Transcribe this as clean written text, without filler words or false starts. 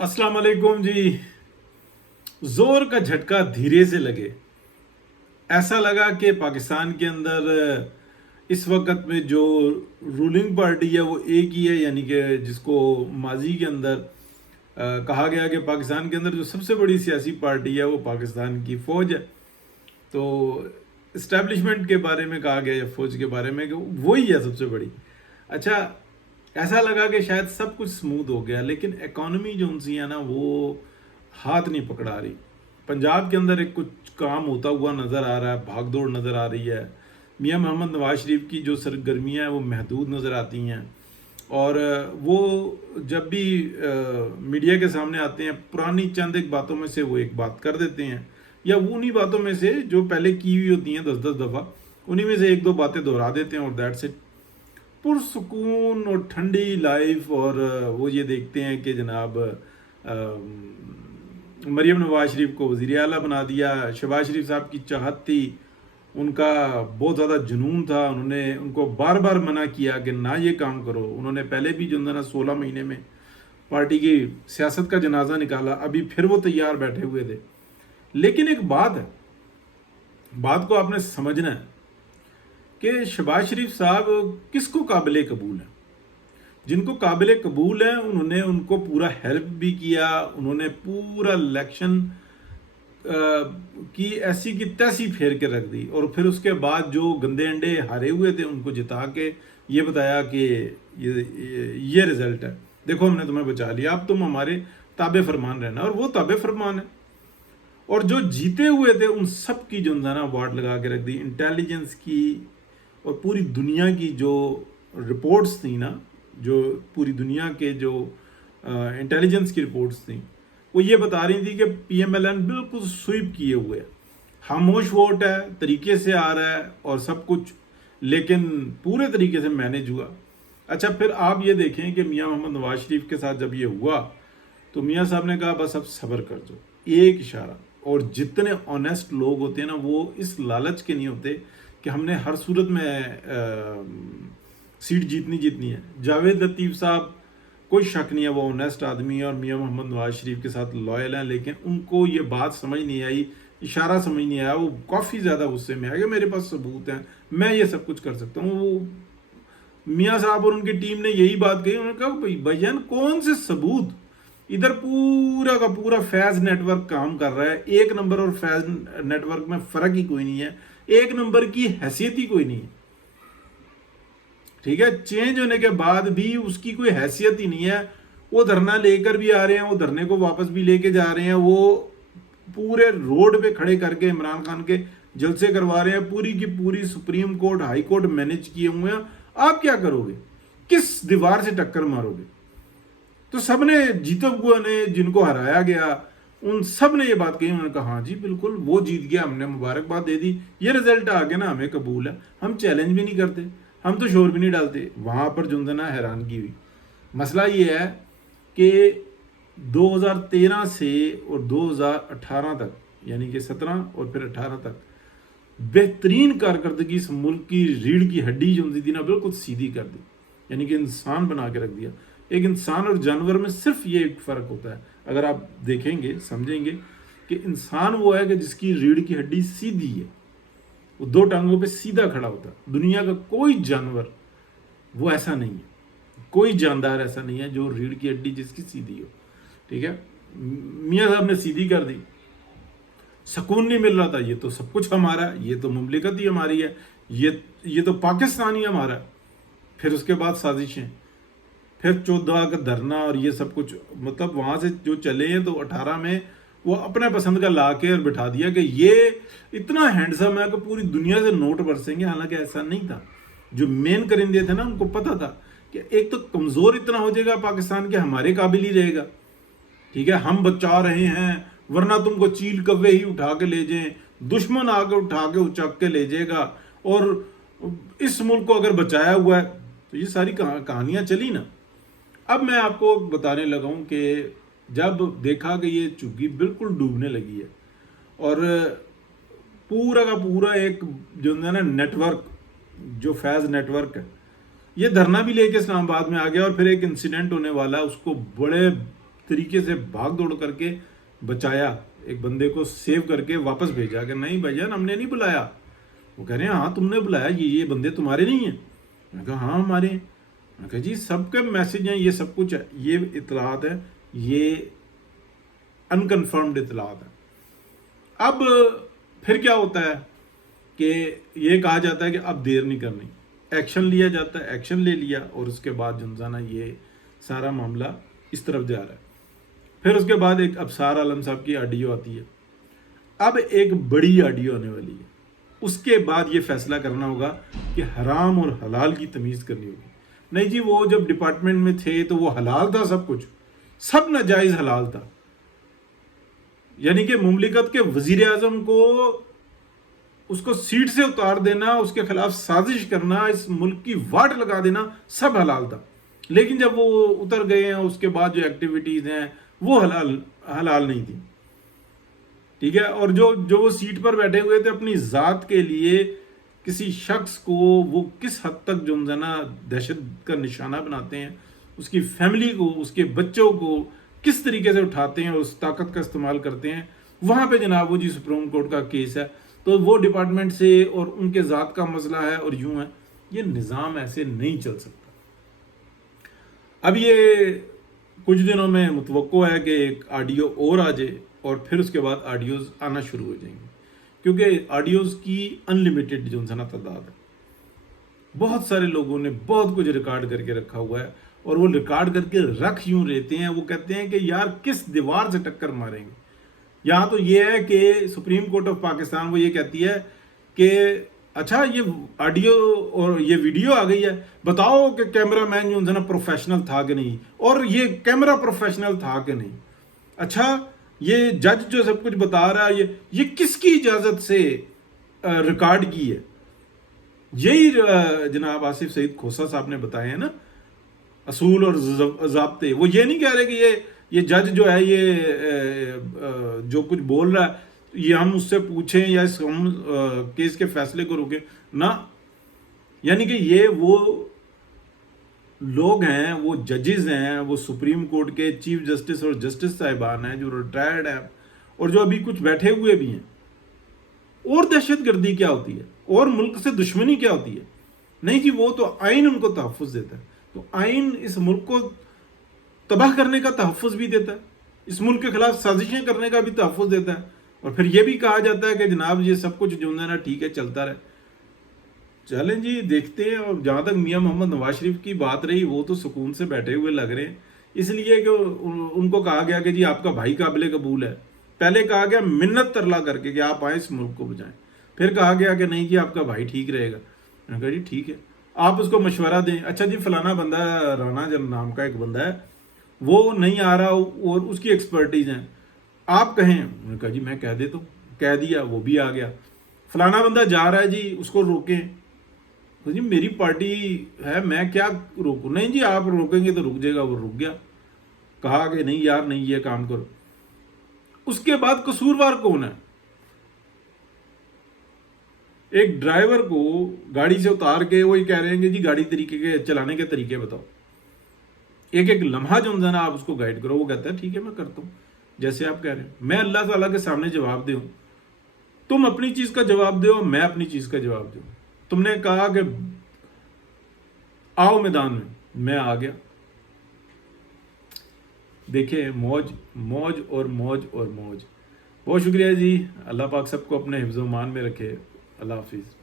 अस्सलाम वालेकुम जी। जोर का झटका धीरे से लगे। ऐसा लगा कि पाकिस्तान के अंदर इस वक्त में जो रूलिंग पार्टी है वो एक ही है, यानी कि जिसको माजी के अंदर कहा गया कि पाकिस्तान के अंदर जो सबसे बड़ी सियासी पार्टी है वो पाकिस्तान की फ़ौज है। तो इस्टेब्लिशमेंट के बारे में कहा गया या फ़ौज के बारे में कि वही है सबसे बड़ी। अच्छा, ऐसा लगा कि शायद सब कुछ स्मूथ हो गया, लेकिन इकॉनमी जो उनसी है ना वो हाथ नहीं पकड़ा रही। पंजाब के अंदर एक कुछ काम होता हुआ नज़र आ रहा है, भाग दौड़ नज़र आ रही है। मियां मोहम्मद नवाज शरीफ की जो सरगर्मियाँ हैं वो महदूद नज़र आती हैं, और वो जब भी मीडिया के सामने आते हैं पुरानी चंद एक बातों में से वो एक बात कर देते हैं, या वो उन्हीं बातों में से जो पहले की हुई होती हैं 10-10 दफ़ा, उन्हीं में से एक दो बातें दोहरा देते हैं और दैट्स इट। पुरसकून और ठंडी लाइफ। और वो ये देखते हैं कि जनाब मरीम नवाज शरीफ को वज़ीर आला बना दिया। शहबाज शरीफ साहब की चाहत थी, उनका बहुत ज़्यादा जुनून था, उन्होंने उनको बार बार मना किया कि ना ये काम करो। उन्होंने पहले भी जो ना 16 महीने में पार्टी की सियासत का जनाजा निकाला, अभी फिर वो तैयार बैठे हुए थे। लेकिन एक बात है, बात को आपने समझना है कि शहबाज शरीफ साहब किसको काबिल कबूल है। जिनको काबिल कबूल है उन्होंने उनको पूरा हेल्प भी किया, उन्होंने पूरा इलेक्शन की ऐसी की तैसी फेर के रख दी, और फिर उसके बाद जो गंदे अंडे हारे हुए थे उनको जिता के ये बताया कि ये रिजल्ट है, देखो हमने तुम्हें बचा लिया, अब तुम हमारे ताबे फरमान रहना। और वो ताबे फरमान है। और जो जीते हुए थे उन सब की जो ना वार्ड लगा के रख दी। इंटेलिजेंस की और पूरी दुनिया की जो रिपोर्ट्स थी ना, जो पूरी दुनिया के जो इंटेलिजेंस की रिपोर्ट्स थी, वो ये बता रही थी कि पीएमएलएन बिल्कुल स्वीप किए हुए है। खामोश वोट है, तरीके से आ रहा है और सब कुछ, लेकिन पूरे तरीके से मैनेज हुआ। अच्छा, फिर आप ये देखें कि मियां मोहम्मद नवाज शरीफ के साथ जब ये हुआ तो मियां साहब ने कहा बस अब सब्र कर दो, एक इशारा। और जितने ऑनेस्ट लोग होते हैं ना वो इस लालच के नहीं होते कि हमने हर सूरत में सीट जीतनी है। जावेद लतीफ़ साहब, कोई शक नहीं है वो ऑनेस्ट आदमी है और मियां मोहम्मद नवाज शरीफ के साथ लॉयल हैं, लेकिन उनको ये बात समझ नहीं आई, इशारा समझ नहीं आया। वो काफ़ी ज़्यादा गुस्से में आ गए, मेरे पास सबूत हैं, मैं ये सब कुछ कर सकता हूँ। वो मियां साहब और उनकी टीम ने यही बात कही। उन्होंने कहा भाई भैया कौन से सबूत, इधर पूरा का पूरा फैज नेटवर्क काम कर रहा है, एक नंबर और फैज नेटवर्क में फ़र्क ही कोई नहीं है, एक नंबर की हैसियत ही कोई नहीं है। ठीक है, चेंज होने के बाद भी उसकी कोई हैसियत ही नहीं है। वो धरना लेकर भी आ रहे हैं, वो धरने को वापस भी लेके जा रहे हैं, वो पूरे रोड पे खड़े करके इमरान खान के जलसे करवा रहे हैं, पूरी की पूरी supreme court high court manage किए हुए हैं। आप क्या करोगे, किस दीवार से टक्कर मारोगे? तो सबने जीते हुए ने, जिनको हराया गया, उन सब ने ये बात कही। उन्होंने कहा हाँ जी बिल्कुल वो जीत गया, हमने मुबारकबाद दे दी, ये रिजल्ट आ गया ना, हमें कबूल है, हम चैलेंज भी नहीं करते, हम तो शोर भी नहीं डालते। वहां पर जो ना हैरानगी हुई। मसला ये है कि 2013 से और 2018 तक, यानी कि 17 और फिर 18 तक बेहतरीन कारकर्दगी इस मुल्क की रीढ़ की हड्डी जो थी ना बिल्कुल सीधी कर दी, यानी कि इंसान बना के रख दिया। एक इंसान और जानवर में सिर्फ ये एक फ़र्क होता है, अगर आप देखेंगे समझेंगे कि इंसान वो है कि जिसकी रीढ़ की हड्डी सीधी है, वो दो टांगों पे सीधा खड़ा होता है। दुनिया का कोई जानवर वो ऐसा नहीं है, कोई जानदार ऐसा नहीं है जो रीढ़ की हड्डी जिसकी सीधी हो। ठीक है, मियाँ साहब ने सीधी कर दी, सुकून नहीं मिल रहा था, ये तो सब कुछ हमारा है, ये तो मुमलिकत ही हमारी है, ये तो पाकिस्तान ही हमारा है। फिर उसके बाद साजिशें, फिर 14 का धरना और ये सब कुछ, मतलब वहां से जो चले हैं तो 18 में वो अपने पसंद का ला के और बिठा दिया कि ये इतना हैंडसम है कि पूरी दुनिया से नोट बरसेंगे। हालांकि ऐसा नहीं था। जो मेन करिंदे थे ना उनको पता था कि एक तो कमजोर इतना हो जाएगा पाकिस्तान के, हमारे काबिल ही रहेगा। ठीक है, हम बचा रहे हैं, वरना तुमको चील कव्वे ही उठा के ले जाएं, दुश्मन आके उठा के उचक के ले जाएगा, और इस मुल्क को अगर बचाया हुआ है। तो ये सारी कहानियां चली ना। अब मैं आपको बताने लगा हूं कि जब देखा कि ये चुग्गी बिल्कुल डूबने लगी है और पूरा का पूरा एक जो है ना नेटवर्क, जो फैज नेटवर्क है, ये धरना भी लेके इस्लामाबाद में आ गया, और फिर एक इंसिडेंट होने वाला है, उसको बड़े طریقے سے بھاگ دوڑ کر کے بچایا, ایک بندے کو سیو کر کے واپس بھیجا کہ نہیں بھائی جان ہم نے نہیں بلایا. وہ کہہ رہے ہیں ہاں تم نے بلایا, یہ بندے تمہارے نہیں ہیں. میں نے کہا ہاں ہمارے ہیں. میں نے کہا جی سب کے میسج ہیں, یہ سب کچھ ہے, یہ اطلاعات ہیں, یہ انکنفرمڈ اطلاعات ہیں. اب پھر کیا ہوتا ہے کہ یہ کہا جاتا ہے کہ اب دیر نہیں کرنی, ایکشن لیا جاتا ہے, ایکشن لے لیا, اور اس کے بعد جنزانہ یہ سارا معاملہ اس طرف جا رہا ہے. پھر اس کے بعد ایک ابصار عالم صاحب کی آڈیو آتی ہے. اب ایک بڑی آڈیو آنے والی ہے, اس کے بعد یہ فیصلہ کرنا ہوگا کہ حرام اور حلال کی تمیز کرنی ہوگی. نہیں جی وہ جب ڈپارٹمنٹ میں تھے تو وہ حلال تھا, سب کچھ سب ناجائز حلال تھا. یعنی کہ مملکت کے وزیر اعظم کو اس کو سیٹ سے اتار دینا, اس کے خلاف سازش کرنا, اس ملک کی واٹ لگا دینا, سب حلال تھا. لیکن جب وہ اتر گئے ہیں اس کے بعد جو ایکٹیویٹیز ہیں وہ حلال نہیں تھی. ٹھیک ہے, اور جو وہ سیٹ پر بیٹھے ہوئے تھے اپنی ذات کے لیے کسی شخص کو وہ کس حد تک جو نا دہشت کا نشانہ بناتے ہیں, اس کی فیملی کو, اس کے بچوں کو کس طریقے سے اٹھاتے ہیں اور اس طاقت کا استعمال کرتے ہیں, وہاں پہ جناب وہ جی سپریم کورٹ کا کیس ہے. تو وہ ڈپارٹمنٹ سے اور ان کے ذات کا مسئلہ ہے اور یوں ہے. یہ نظام ایسے نہیں چل سکتا. اب یہ کچھ دنوں میں متوقع ہے کہ ایک آڈیو اور آ جائے اور پھر اس کے بعد آڈیوز آنا شروع ہو جائیں گے, کیونکہ آڈیوز کی انلیمیٹڈ جو ہے نا تعداد ہے. بہت سارے لوگوں نے بہت کچھ ریکارڈ کر کے رکھا ہوا ہے, اور وہ ریکارڈ کر کے رکھ یوں رہتے ہیں, وہ کہتے ہیں کہ یار کس دیوار سے ٹکر ماریں گے. یہاں تو یہ ہے کہ سپریم کورٹ آف پاکستان وہ یہ کہتی ہے کہ اچھا یہ آڈیو اور یہ ویڈیو آ گئی ہے, بتاؤ کہ کیمرہ مین جو ہے نا پروفیشنل تھا کہ نہیں, اور یہ کیمرہ پروفیشنل تھا کہ نہیں. اچھا یہ جج جو سب کچھ بتا رہا ہے یہ کس کی اجازت سے ریکارڈ کی ہے. یہی جناب آصف سعید کھوسہ صاحب نے بتائے ہیں نا اصول اور ضابطے. وہ یہ نہیں کہہ رہے کہ یہ جج جو ہے یہ جو کچھ بول رہا ہے یہ ہم اس سے پوچھیں یا ہم کیس کے فیصلے کو روکیں نہ. یعنی کہ یہ وہ لوگ ہیں, وہ ججز ہیں, وہ سپریم کورٹ کے چیف جسٹس اور جسٹس صاحبان ہیں جو ریٹائرڈ ہیں اور جو ابھی کچھ بیٹھے ہوئے بھی ہیں. اور دہشت گردی کیا ہوتی ہے اور ملک سے دشمنی کیا ہوتی ہے. نہیں جی وہ تو آئین ان کو تحفظ دیتا ہے. تو آئین اس ملک کو تباہ کرنے کا تحفظ بھی دیتا ہے, اس ملک کے خلاف سازشیں کرنے کا بھی تحفظ دیتا ہے, اور پھر یہ بھی کہا جاتا ہے کہ جناب یہ سب کچھ جو ہے نا ٹھیک ہے چلتا رہے. چلیں جی دیکھتے ہیں. اور جہاں تک میاں محمد نواز شریف کی بات رہی وہ تو سکون سے بیٹھے ہوئے لگ رہے ہیں, اس لیے کہ ان کو کہا گیا کہ جی آپ کا بھائی قابل قبول ہے. پہلے کہا گیا منت ترلا کر کے کہ آپ آئیں اس ملک کو بچائیں, پھر کہا گیا کہ نہیں جی آپ کا بھائی ٹھیک رہے گا. میں نے کہا جی ٹھیک ہے آپ اس کو مشورہ دیں. اچھا جی فلانا بندہ رانا جن نام کا ایک بندہ ہے وہ نہیں آ رہا اور اس کی ایکسپرٹیز ہیں, آپ کہیں. انہوں نے کہا جی میں کہہ دیتا ہوں. کہہ دیا, وہ بھی آ گیا. فلانا بندہ جا رہا ہے جی اس کو روکیں. جی میری پارٹی ہے میں کیا روکوں. نہیں جی آپ روکیں گے تو رک جائے گا. وہ رک گیا. کہا کہ نہیں یار نہیں یہ کام کرو. اس کے بعد قصوروار کون ہے؟ ایک ڈرائیور کو گاڑی سے اتار کے وہی کہہ رہے ہیں کہ جی گاڑی طریقے کے چلانے کے طریقے بتاؤ. ایک ایک لمحہ جو ہے نا آپ اس کو گائیڈ کرو. وہ کہتا ہے ٹھیک ہے میں کرتا ہوں جیسے آپ کہہ رہے ہیں. میں اللہ تعالیٰ کے سامنے جواب دوں, تم اپنی چیز کا جواب دو, میں اپنی چیز کا جواب دوں. تم نے کہا کہ آؤ میدان میں, میں آ گیا. دیکھیں موج موج اور موج اور موج. بہت شکریہ جی. اللہ پاک سب کو اپنے حفظ و امان میں رکھے. اللہ حافظ.